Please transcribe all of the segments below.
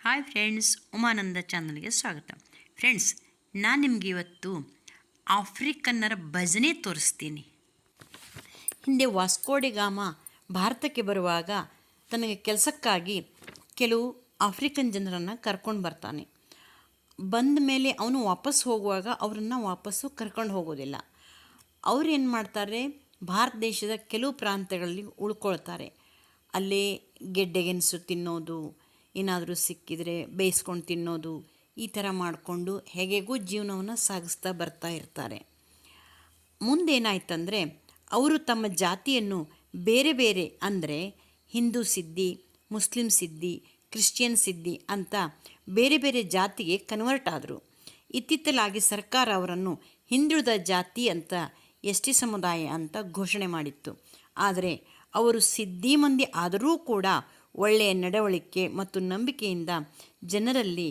Hi friends, Umananda ಚಾನಲ್ಗೆ ಸ್ವಾಗತ. Friends, ನಾನು ನಿಮಗೆ ಇವತ್ತು ಆಫ್ರಿಕನ್ನರ ಭಜನೆ ತೋರಿಸ್ತೀನಿ. ಹಿಂದೆ ವಾಸ್ಕೋಡಿಗಾಮ ಭಾರತಕ್ಕೆ ಬರುವಾಗ ತನಗೆ ಕೆಲಸಕ್ಕಾಗಿ ಕೆಲವು ಆಫ್ರಿಕನ್ ಜನರನ್ನು ಕರ್ಕೊಂಡು ಬರ್ತಾನೆ. ಬಂದ ಮೇಲೆ ಅವನು ವಾಪಸ್ ಹೋಗುವಾಗ ಅವರನ್ನು ವಾಪಸ್ಸು ಕರ್ಕೊಂಡು ಹೋಗೋದಿಲ್ಲ. ಅವರು ಏನು ಮಾಡ್ತಾರೆ, ಭಾರತ ದೇಶದ ಕೆಲವು ಪ್ರಾಂತ್ಯಗಳಲ್ಲಿ ಉಳ್ಕೊಳ್ತಾರೆ. ಅಲ್ಲೇ ಗೆಡ್ಡೆಗೆಣಸು ತಿನ್ನೋದು, ಏನಾದರೂ ಸಿಕ್ಕಿದರೆ ಬೇಯಿಸ್ಕೊಂಡು ತಿನ್ನೋದು, ಈ ಥರ ಮಾಡಿಕೊಂಡು ಹೇಗೆಗೂ ಜೀವನವನ್ನು ಸಾಗಿಸ್ತಾ ಬರ್ತಾ ಇರ್ತಾರೆ. ಮುಂದೇನಾಯ್ತಂದರೆ ಅವರು ತಮ್ಮ ಜಾತಿಯನ್ನು ಬೇರೆ ಬೇರೆ ಅಂದರೆ ಹಿಂದೂ ಸಿದ್ದಿ, ಮುಸ್ಲಿಂ ಸಿದ್ದಿ, ಕ್ರಿಶ್ಚಿಯನ್ ಸಿದ್ದಿ ಅಂತ ಬೇರೆ ಬೇರೆ ಜಾತಿಗೆ ಕನ್ವರ್ಟ್ ಆದರು. ಇತ್ತಿತ್ತಲಾಗಿ ಸರ್ಕಾರ ಅವರನ್ನು ಹಿಂದುಳಿದ ಜಾತಿ ಅಂತ ಎಸ್.ಟಿ ಸಮುದಾಯ ಅಂತ ಘೋಷಣೆ ಮಾಡಿತ್ತು. ಆದರೆ ಅವರು ಸಿದ್ದಿ ಮಂದಿ ಆದರೂ ಕೂಡ ಒಳ್ಳೆಯ ನಡವಳಿಕೆ ಮತ್ತು ನಂಬಿಕೆಯಿಂದ ಜನರಲ್ಲಿ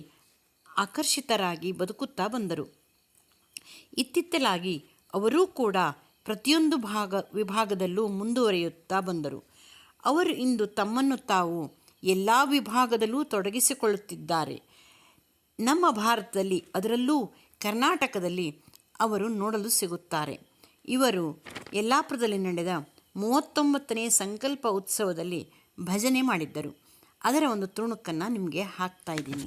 ಆಕರ್ಷಿತರಾಗಿ ಬದುಕುತ್ತಾ ಬಂದರು. ಇತ್ತಿತ್ತಲಾಗಿ ಅವರೂ ಕೂಡ ಪ್ರತಿಯೊಂದು ವಿಭಾಗದಲ್ಲೂ ಮುಂದುವರಿಯುತ್ತಾ ಬಂದರು. ಅವರು ಇಂದು ತಮ್ಮನ್ನು ತಾವು ಎಲ್ಲ ವಿಭಾಗದಲ್ಲೂ ತೊಡಗಿಸಿಕೊಳ್ಳುತ್ತಿದ್ದಾರೆ. ನಮ್ಮ ಭಾರತದಲ್ಲಿ, ಅದರಲ್ಲೂ ಕರ್ನಾಟಕದಲ್ಲಿ ಅವರು ನೋಡಲು ಸಿಗುತ್ತಾರೆ. ಇವರು ಯಲ್ಲಾಪುರದಲ್ಲಿ ನಡೆದ 39ನೇ ಸಂಕಲ್ಪ ಉತ್ಸವದಲ್ಲಿ ಭಜನೆ ಮಾಡಿದ್ದರು. ಅದರ ಒಂದು ತುಣುಕನ್ನು ನಿಮಗೆ ಹಾಕ್ತಾ ಇದ್ದೀನಿ.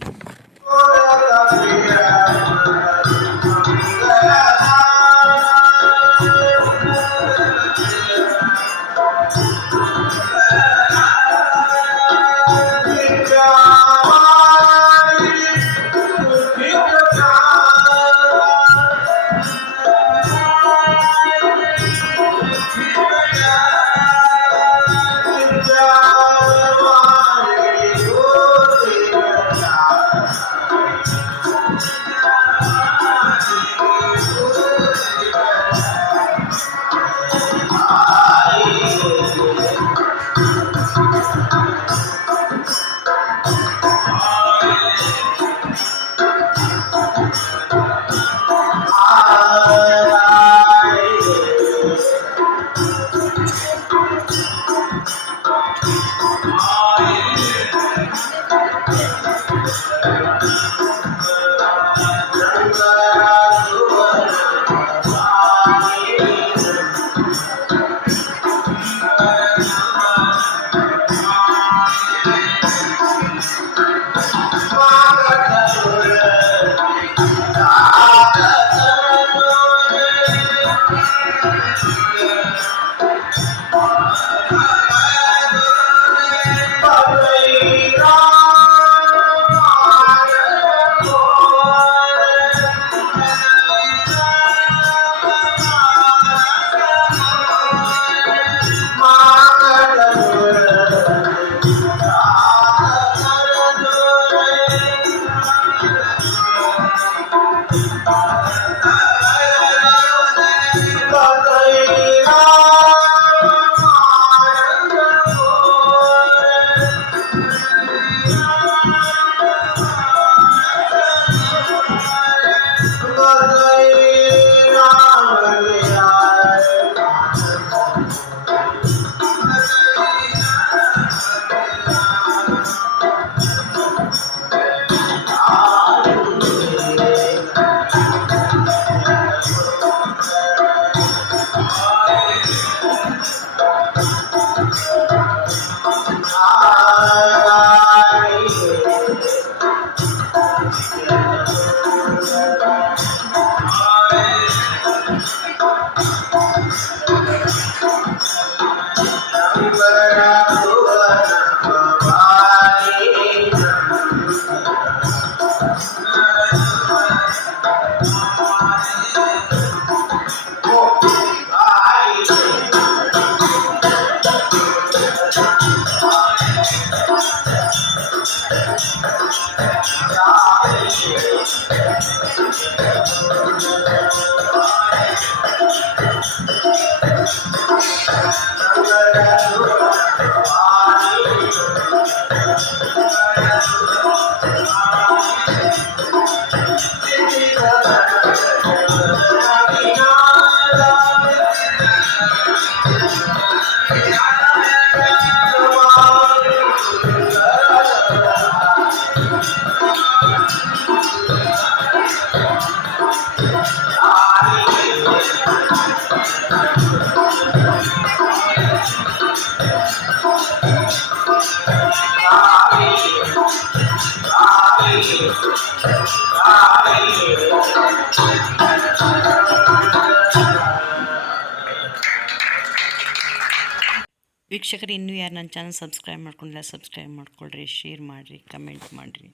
ವೀಕ್ಷಕರು ಇನ್ನೂ ಯಾರು ನನ್ನ ಚಾನಲ್ ಸಬ್ಸ್ಕ್ರೈಬ್ ಮಾಡ್ಕೊಂಡಿಲ್ಲ ಸಬ್ಸ್ಕ್ರೈಬ್ ಮಾಡ್ಕೊಳ್ರಿ, ಶೇರ್ ಮಾಡಿರಿ, ಕಮೆಂಟ್ ಮಾಡಿರಿ.